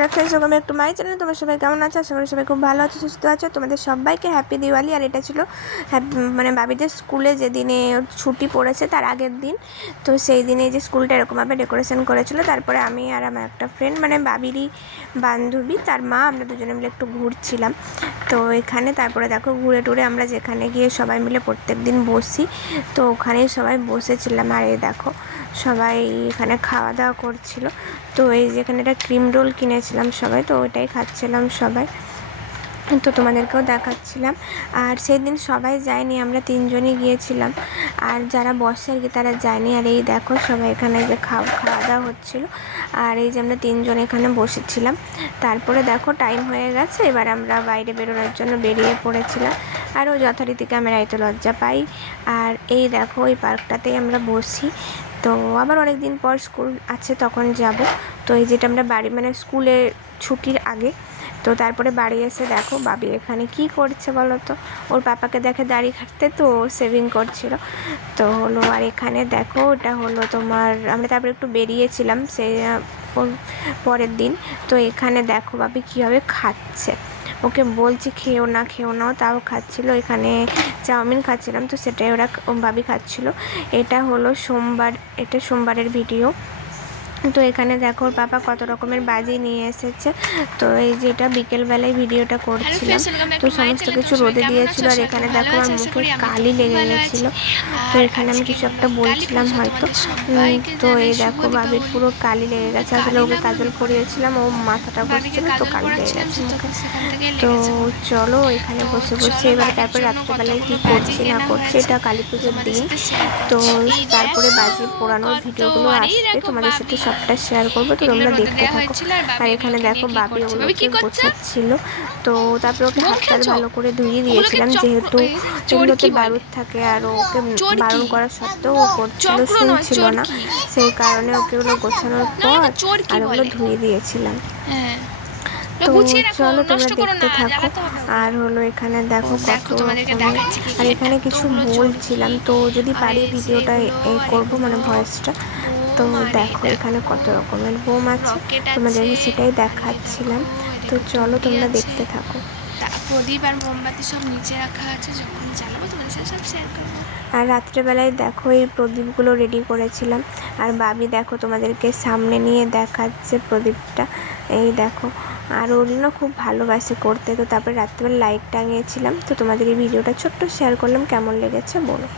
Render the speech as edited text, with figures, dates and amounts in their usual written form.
Hello friends, welcome back to my channel. তোমরা সবাই কেমন আছো? আশা করি সবাই খুব ভালো আছো, সুস্থ আছো। তোমাদের সবাইকে হ্যাপি দিওয়ালি। আর এটা ছিল মানে বাবিদের স্কুলে যেদিনে ছুটি পড়েছে তার আগের দিন। তো সেই দিনে যে স্কুলটা এরকমভাবে ডেকোরেশন করেছিল। তারপরে আমি আর আমার একটা ফ্রেন্ড, মানে বাবিরই বান্ধবী, তার মা, আমরা দুজনে মিলে একটু ঘুরছিলাম। তো এখানে তারপরে দেখো ঘুরে টুরে আমরা যেখানে গিয়ে সবাই মিলে প্রত্যেক দিন বসি, তো ওখানেই সবাই বসেছিলাম। আর এই দেখো সবাই এখানে খাওয়া দাওয়া করছিল। তো এই যেখানে একটা ক্রিম রোল কিনেছিলাম সবাই, তো ওইটাই খাচ্ছিলাম সবাই, তো তোমাদেরকেও দেখাচ্ছিলাম। আর সেদিন সবাই যায়নি, আমরা তিনজনই গিয়েছিলাম, আর যারা বসে আর কি তারা যায়নি। আর এই দেখো সবাই এখানে যে খাওয়া দাওয়া হচ্ছিলো, আর এই যে আমরা তিনজন এখানে বসেছিলাম। তারপরে দেখো টাইম হয়ে গেছে, এবার আমরা বাইরে বেরোনোর জন্য বেরিয়ে পড়েছিলাম। আরও যথারীতি ক্যামেরায় তো লজ্জা পাই। আর এই দেখো এই পার্কটাতেই আমরা বসি। তো আবার অনেক দিন পর স্কুল আছে তখন যাব। তো এই যেটা আমরা বাড়ি, মানে স্কুলের ছুটির আগে। তো তারপরে বাড়ি এসে দেখো বাবি এখানে কি করছে বলো তো। ওর পাপাকে দেখে দাড়ি কাটতে, তো সেভিং করছিল। তো হলো, আর এখানে দেখো ওটা হলো তোমার, আমরা তারপরে একটু বেরিয়েছিলাম সে পরের দিন। তো এখানে দেখো বাবি কীভাবে খাচ্ছে, ওকে বলছি খেও না খেও নাও, তাও খাচ্ছিল। এখানে চাউমিন খাচ্ছিলাম, তো সেটাই ওরা বাবি খাচ্ছিল। এটা হলো সোমবার, এটা সোমবারের ভিডিও। তো এখানে দেখো ওর পাপা কত রকমের বাজি নিয়ে এসেছে। তো এই যেটা বিকেলবেলায় ভিডিওটা করছিলাম, তো সমস্ত কিছু রোদে দিয়েছিল। আর এখানে দেখো আমার মুখে কালি লেগে গেছিলো। তো এখানে আমি কিছু একটা বলছিলাম হয়তো। তো এই দেখো বাবির পুরো কালি লেগে গেছে। আসলে ওকে কাজল পরিয়েছিলাম, ও মাথাটা ঘুরছিল, তো কালি লেগে গেছে মুখে। তো চলো এখানে বসে বসে এবার তারপরে রাত্রেবেলায় কী করছি না করছি, এটা কালী পুজোর দিন। তো তারপরে বাজি পোড়ানোর ভিডিওগুলো আসবে, তোমাদের সাথে সবটা শেয়ার করবো, তো তোমরা দেখতে থাকো। আর এখানে দেখো বাবি ওগুলোকে গোছাচ্ছিল। তো তারপরে ওকে হাতটা ভালো করে ধুয়ে দিয়েছিলাম, যেহেতু এগুলোতে বারুদ থাকে, আর ওকে বারণ করা সত্ত্বেও ও করছিল, শুনছিল না। সেই কারণে ওকে ওগুলো গোছানোর পর আর ওগুলো ধুয়ে দিয়েছিলাম। তো চলো তোমরা দেখতে থাকো। আর হলো এখানে দেখো কত রকমের, আর এখানে কিছু বলছিলাম, তো যদি পারি ভিডিওটা করবো, মানে ভয়েসটা। তো দেখো এখানে কত রকমের বোম আছে, তোমাদের সেটাই দেখাচ্ছিলাম। তো চলো তোমরা দেখতে থাকো। প্রদীপ আর মোমবাতি সব নিচে রাখা আছে, যখন জ্বালাবো তোমাদের সাথে সব শেয়ার করবো। আর রাত্রেবেলায় দেখো এই প্রদীপগুলো রেডি করেছিলাম, আর বাবি দেখো তোমাদেরকে সামনে নিয়ে দেখাচ্ছে প্রদীপটা, এই দেখো। আর ওগুলো খুব ভালোবাসে করতে। তো তারপরে রাত্রেবেলা লাইট টাঙিয়েছিলাম। তো তোমাদের এই ভিডিওটা ছোট্ট শেয়ার করলাম, কেমন লেগেছে বলো।